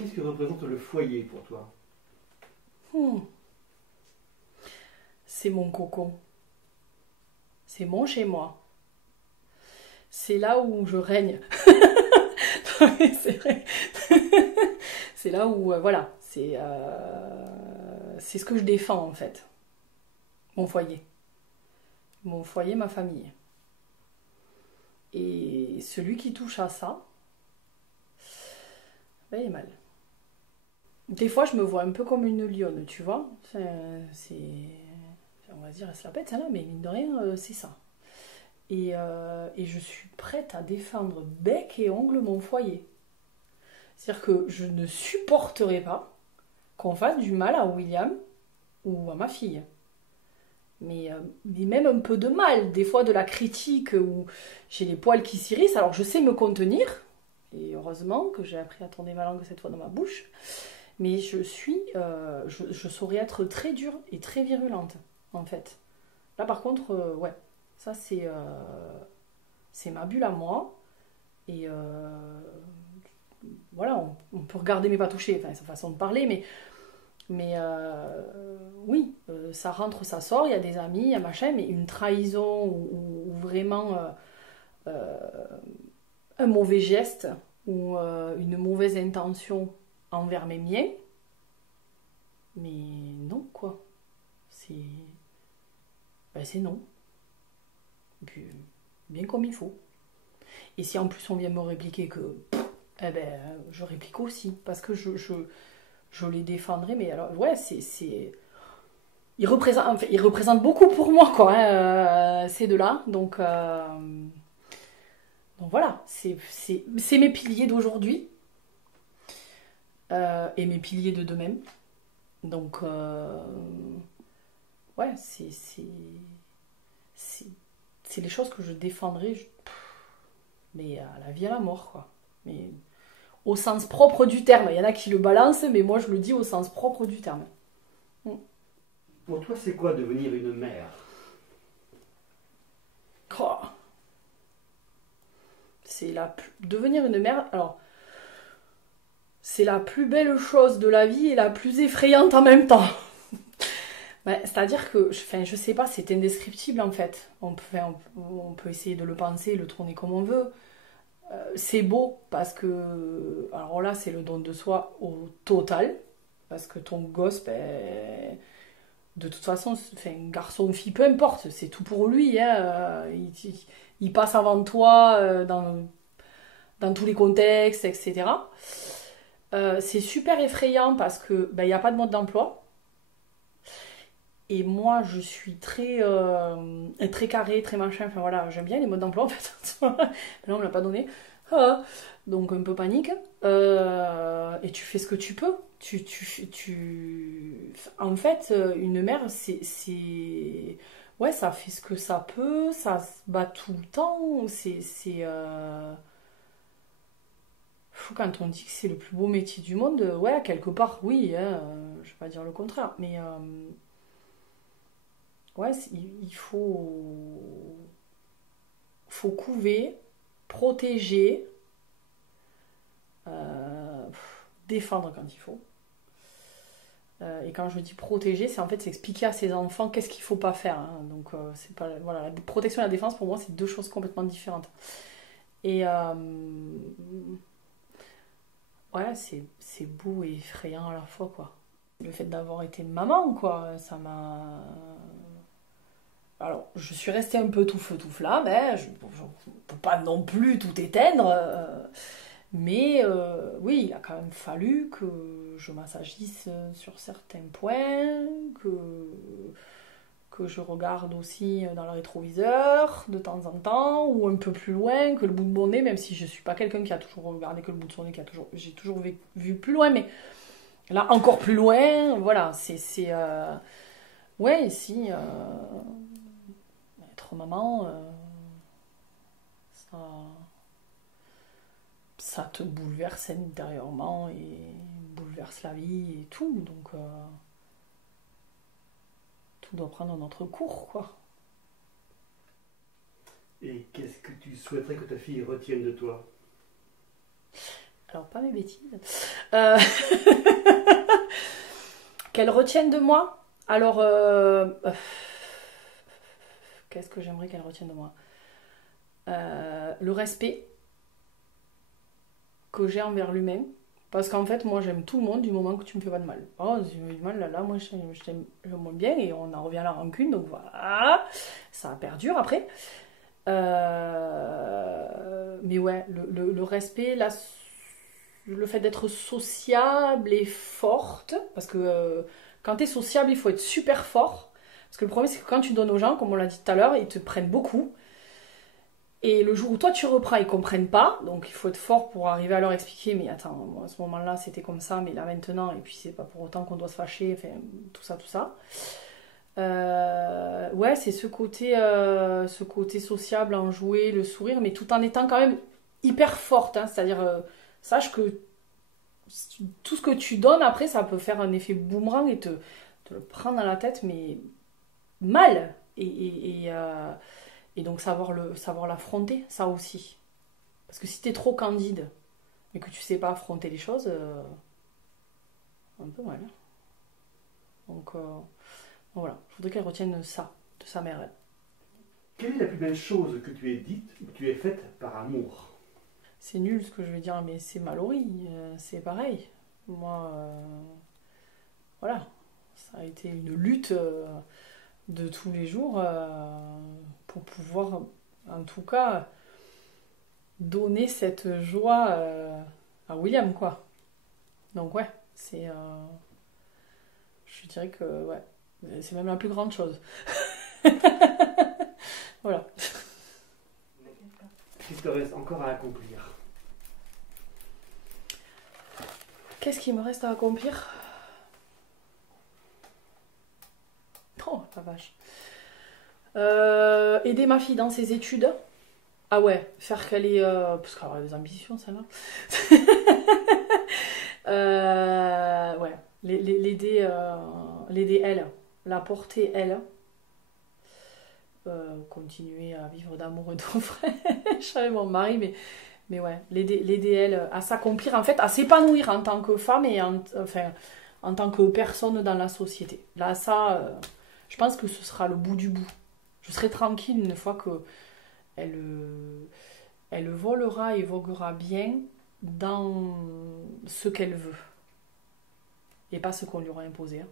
Qu'est-ce que représente le foyer pour toi? Hmm. C'est mon cocon. C'est mon chez moi. C'est là où je règne. Non, mais c'est vrai. C'est là où, voilà, c'est ce que je défends en fait. Mon foyer. Mon foyer, ma famille. Et celui qui touche à ça, ben, il est mal. Des fois, je me vois un peu comme une lionne, tu vois. On va dire, elle se la pète, celle-là, mais mine de rien, c'est ça. Et je suis prête à défendre bec et ongle mon foyer. C'est-à-dire que je ne supporterai pas qu'on fasse du mal à William ou à ma fille. Mais même un peu de mal, des fois de la critique où j'ai les poils qui s'irrissent. Alors je sais me contenir, et heureusement que j'ai appris à tourner ma langue cette fois dans ma bouche, mais je saurais être très dure et très virulente, en fait. Là par contre, ouais, ça c'est ma bulle à moi, et voilà, on peut regarder mais pas toucher, enfin, c'est sa façon de parler, mais oui, ça rentre, ça sort, il y a des amis, il y a machin, mais une trahison ou vraiment euh, un mauvais geste ou une mauvaise intention envers mes miens, mais non, quoi. C'est c'est non. Et puis, bien comme il faut. Et si en plus on vient me répliquer que, eh ben, je réplique aussi, parce que je les défendrai, mais alors, ouais, ils représentent beaucoup pour moi, quoi, hein, ces deux-là. Donc voilà, c'est mes piliers d'aujourd'hui et mes piliers de demain. Donc, ouais, c'est, c'est les choses que je défendrai, mais à la vie à la mort, quoi. Mais au sens propre du terme. Il y en a qui le balancent, mais moi je le dis au sens propre du terme. Mm. Pour toi, c'est quoi devenir une mère? Oh, devenir une mère. Alors, c'est la plus belle chose de la vie et la plus effrayante en même temps. Ouais, c'est-à-dire que, enfin, je sais pas, c'est indescriptible en fait. On peut essayer de le penser, le tourner comme on veut. C'est beau parce que, alors là, c'est le don de soi au total. Parce que ton gosse, ben, de toute façon, enfin, garçon ou fille, peu importe, c'est tout pour lui. Hein. Il passe avant toi dans tous les contextes, etc. C'est super effrayant parce que ben, il n'y a pas de mode d'emploi. Et moi, je suis très carré, très machin. Enfin voilà, j'aime bien les modes d'emploi en fait. Là, on me l'a pas donné. Ah, donc un peu panique. Et tu fais ce que tu peux. En fait, une mère, ouais, ça fait ce que ça peut. Ça se bat tout le temps. Fou quand on dit que c'est le plus beau métier du monde. Ouais, quelque part, oui. Hein, je vais pas dire le contraire. Mais ouais, faut couver, protéger, défendre quand il faut. Et quand je dis protéger, c'est en fait c'est expliquer à ses enfants qu'est-ce qu'il faut pas faire. Hein. Donc c'est pas voilà, la protection et la défense pour moi c'est deux choses complètement différentes. Et ouais, c'est beau et effrayant à la fois quoi. Le fait d'avoir été maman quoi, ça m'a. Alors, je suis restée un peu tout feu tout flamme, mais je ne peux pas non plus tout éteindre. Mais oui, il a quand même fallu que je m'assagisse sur certains points, que je regarde aussi dans le rétroviseur de temps en temps, ou un peu plus loin que le bout de mon nez, même si je ne suis pas quelqu'un qui a toujours regardé que le bout de son nez, j'ai toujours vu plus loin, mais là encore plus loin, voilà, ouais, si, être maman, ça, ça te bouleverse intérieurement et bouleverse la vie et tout. Donc, tout doit prendre notre cours, quoi. Et qu'est-ce que tu souhaiterais que ta fille retienne de toi? Alors, pas mes bêtises. Euh, Qu'elle retienne de moi. Alors, qu'est-ce que j'aimerais qu'elle retienne de moi? Le respect que j'ai envers l'humain. Parce qu'en fait, moi, j'aime tout le monde du moment que tu me fais pas de mal. Oh, si tu me fais du mal, là, moi, je t'aime bien et on en revient à la rancune. Donc voilà, ça perdure après. Mais ouais, le respect, là, le fait d'être sociable et forte, parce que quand tu es sociable, il faut être super fort. Parce que le problème, c'est que quand tu donnes aux gens, comme on l'a dit tout à l'heure, ils te prennent beaucoup. Et le jour où toi tu reprends, ils comprennent pas. Donc il faut être fort pour arriver à leur expliquer. Mais attends, moi, à ce moment-là, c'était comme ça, mais là maintenant, et puis c'est pas pour autant qu'on doit se fâcher, enfin, tout ça, tout ça. Ouais, c'est ce côté sociable, enjoué, le sourire, mais tout en étant quand même hyper forte. Hein. C'est-à-dire, sache que tout ce que tu donnes après, ça peut faire un effet boomerang et te le prendre dans la tête, mais mal. Et donc savoir l'affronter, ça aussi. Parce que si t'es trop candide et que tu sais pas affronter les choses, un peu mal. Donc voilà, je voudrais qu'elle retienne ça de sa mère. Elle. Quelle est la plus belle chose que tu aies dite ou que tu aies faite par amour? C'est nul ce que je vais dire, mais c'est Mallory, c'est pareil. Moi, voilà, ça a été une lutte de tous les jours pour pouvoir, en tout cas, donner cette joie à William, quoi. Donc ouais, c'est... je dirais que, ouais, c'est même la plus grande chose. Voilà. Qu'est-ce qu'il te reste encore à accomplir? Qu'est-ce qu'il me reste à accomplir? Oh, la vache. Aider ma fille dans ses études. Ah ouais, faire qu'elle ait... parce qu'elle a des ambitions, celle-là. Ouais, l'aider elle. La porter elle. Continuer à vivre d'amour et de fraîche avec mon mari, mais ouais, l'aider elle à s'accomplir, en fait, à s'épanouir en tant que femme et enfin, en tant que personne dans la société. Là, ça, je pense que ce sera le bout du bout. Je serai tranquille une fois que elle volera et voguera bien dans ce qu'elle veut. Et pas ce qu'on lui aura imposé. Hein.